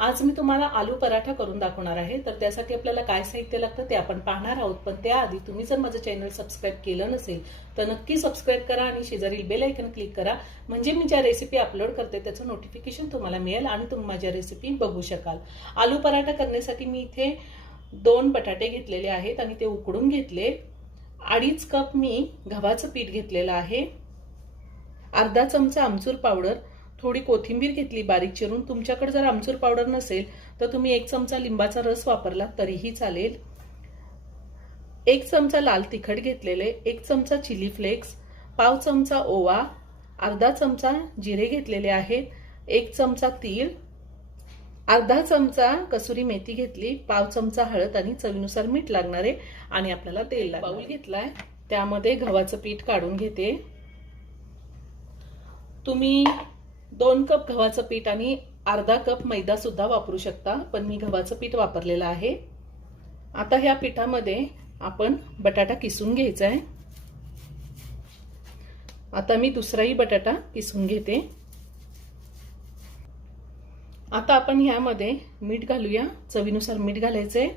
आज मी तुम्हाला आलू पराठा करून दाखवणार आहे। तर त्यासाठी आपल्याला काय साहित्य लागतं ते आपण पाहणार आहोत। पण त्याआधी तुम्ही जर माझं चॅनल सबस्क्राइब केलं नसेल तर नक्की सबस्क्राइब करा आणि शेजारील बेल आयकॉन क्लिक करा, म्हणजे मी ज्या रेसिपी अपलोड करते त्याचं नोटिफिकेशन तुम्हाला मिळेल आणि तुम्ही माझ्या रेसिपी बघू शकाल। आलू पराठा करण्यासाठी मी इथे 2 बटाटे घेतलेले आहेत आणि ते उकडून घेतले। 2.5 कप मी गव्हाचं पीठ घेतलेलं आहे। अर्धा चमचा आमचूर पावडर, थोडी कोथिंबीर घेतली बारीक चिरून। तुमच्याकडे जर आमचूर पावडर नसेल तर तुम्ही 1 चमचा लिंबाचा रस वापरला तरीही चालेल। 1 चमचा लाल तिखट घेतलेले, 1 चमचा चिली फ्लेक्स, पाव चमचा ओवा, अर्धा चमचा जिरे घेतलेले आहेत, 1 चमचा तीळ, अर्धा चमचा कसुरी मेथी घेतली, पाव चमचा हळद आणि चवीनुसार मीठ लागणार आहे। आणि आपल्याला तेल लागणार। बाउल घेतलाय, त्यामध्ये गव्हाचं पीठ काढून घेते। तुम्ही 2 कप गव्हाचं पीठ आणि अर्धा कप मैदा सुद्धा वापरू शकता, पण मी गव्हाचं पीठ वापरलेलं आहे। आता ह्या पिठामध्ये आपण बटाटा किसून घ्यायचा आहे। आता मी दुसराही बटाटा किसून घेते। आता आपण ह्यामध्ये मीठ घालूया, चवीनुसार मीठ घालायचे।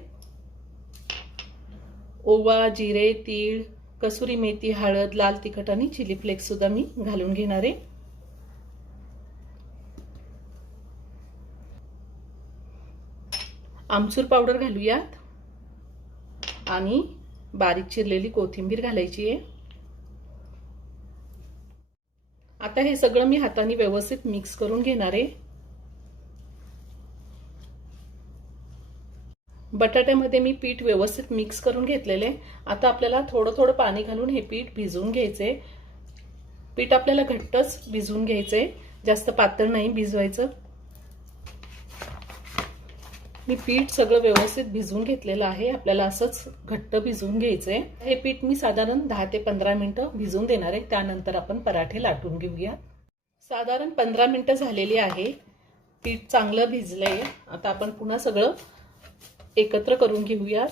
ओवा, जिरे, तीळ, कसुरी मेथी, हळद, लाल तिखट आणि चिली फ्लेक्स सुद्धा मी घालून घेणार आहे। आमचूर पावडर घालूयात आणि बारीक चिरलेली कोथिंबीर घालायची आहे। आता हे सगळं मी हाताने व्यवस्थित मिक्स करून घेणार आहे। बटाट्यामध्ये मी पीठ व्यवस्थित मिक्स करून घेतलेले। आता आपल्याला थोडं थोडं पाणी घालून हे पीठ भिजवून घ्यायचे। पीठ आपल्याला घट्टच भिजवून घ्यायचे, जास्त पातळ नाही भिजवायचं। मी पीठ सगळं व्यवस्थित भिजवून घेतलेलं आहे, आपल्याला असंच घट्ट भिजवून घ्यायचंय। हे पीठ मी साधारण 10 ते 15 मिनिटं भिजवून देणार आहे, त्यानंतर आपण पराठे लाटून घेऊया। साधारण 15 मिनिटं झालेली आहे, पीठ चांगलं भिजलंय। आता आपण पुन्हा सगळं एकत्र करून घेऊया।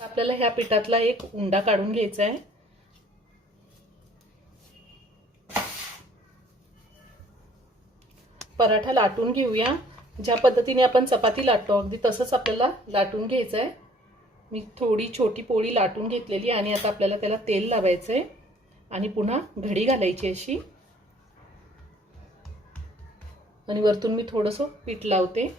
आपल्याला ह्या पिठातला एक उंडा काढून घ्यायचा आहे। पराठा लाटून घेऊया। ज्या पद्धतीने आपण चपाती लाटतो अगदी तसंच आपल्याला लाटून घ्यायचं आहे। मी थोडी छोटी पोळी लाटून घेतलेली आणि आता आपल्याला त्याला तेल लावायचंय आणि पुन्हा घडी घालायची अशी, आणि वरतून मी थोडंसं पीठ लावते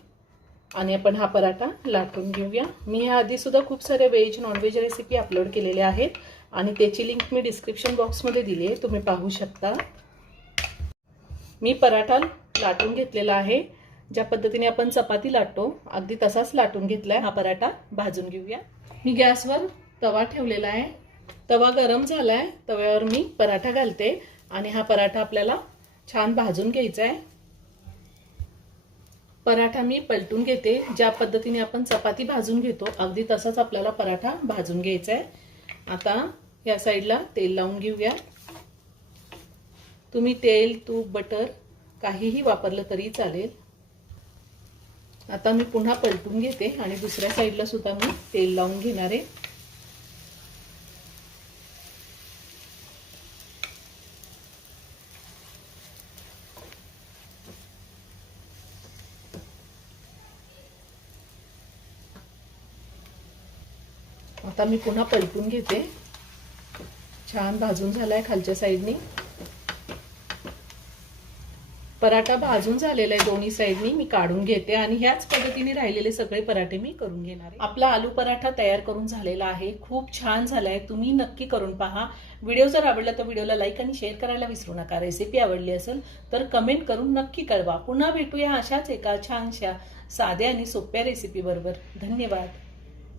आणि आपण हा पराठा लाटून घेऊया। मी ह्या आधी सुद्धा खूप सारे व्हेज नॉनव्हेज रेसिपी अपलोड केलेल्या आहेत आणि त्याची लिंक मी डिस्क्रिप्शन बॉक्समध्ये दिली आहे, तुम्ही पाहू शकता। मी पराठा लाटून घेतलेला आहे। ज्या पद्धतीने आपण चपाती लाटतो अगदी तसाच लाटून घेतलाय। हा पराठा भाजून घेऊया। मी गॅसवर तवा ठेवलेला आहे, तवा गरम झालाय, तव्यावर मी पराठा घालते आणि हा पराठा आपल्याला छान भाजून घ्यायचा आहे। पराठा मी पलटून घेते, ज्या पद्धतीने आपण चपाती भाजून घेतो अगदी तसाच आपल्याला पराठा भाजून घ्यायचा आहे। आता या साईडला तेल लावून घेऊया। तुम्ही तेल, तूप, बटर काहीही वापरलं तरी चालेल। आता मी पुन्हा पलटून घेते आणि दुसऱ्या साईडला सुद्धा मी तेल लावून घेणार आहे। आता मी पुन्हा पलटून घेते, छान भाजून झालाय खालच्या साईडनी। पराठा भाजून झालेला आहे दोन्ही साईडनी, मी काढून घेते आणि ह्याच पद्धतीने राहिलेले सगळे पराठे मी करून घेणार आहे। आपला आलू पराठा तयार करून झालेला आहे, खूप छान झालाय, तुम्ही नक्की करून पहा। व्हिडिओ जर आवडला तर व्हिडिओला लाईक आणि शेअर करायला विसरू नका। रेसिपी आवडली असेल तर कमेंट करून नक्की कळवा। पुन्हा भेटूया अशाच एका छानशा साध्या आणि सोप्या रेसिपी बरोबर। धन्यवाद।